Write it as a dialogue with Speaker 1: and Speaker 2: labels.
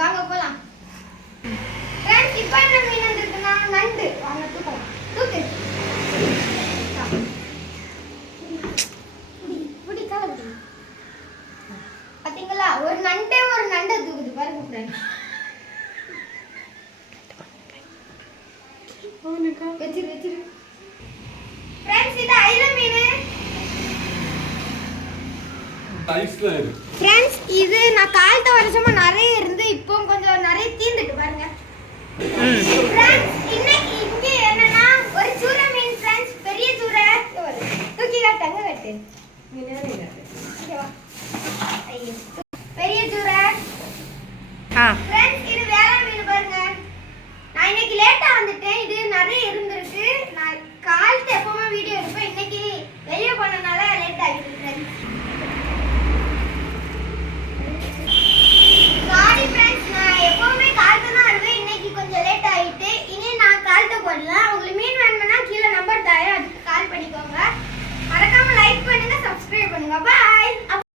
Speaker 1: வாங்க போலாம். ஃப்ரெண்ட்ஸ் இப்போ என்ன மீன் வந்திருக்குன்னா நண்டு. வாங்க தூக்கலாம் தூக்கு. பார்த்தீங்களா ஒரு நண்டே ஒரு நண்டை தூக்குது. பாருங்க ஃப்ரெண்ட்ஸ் இது ஃப்ரெண்ட்ஸ் இது நான் பெரிய பாரு. தூக்கி காட்டு அங்க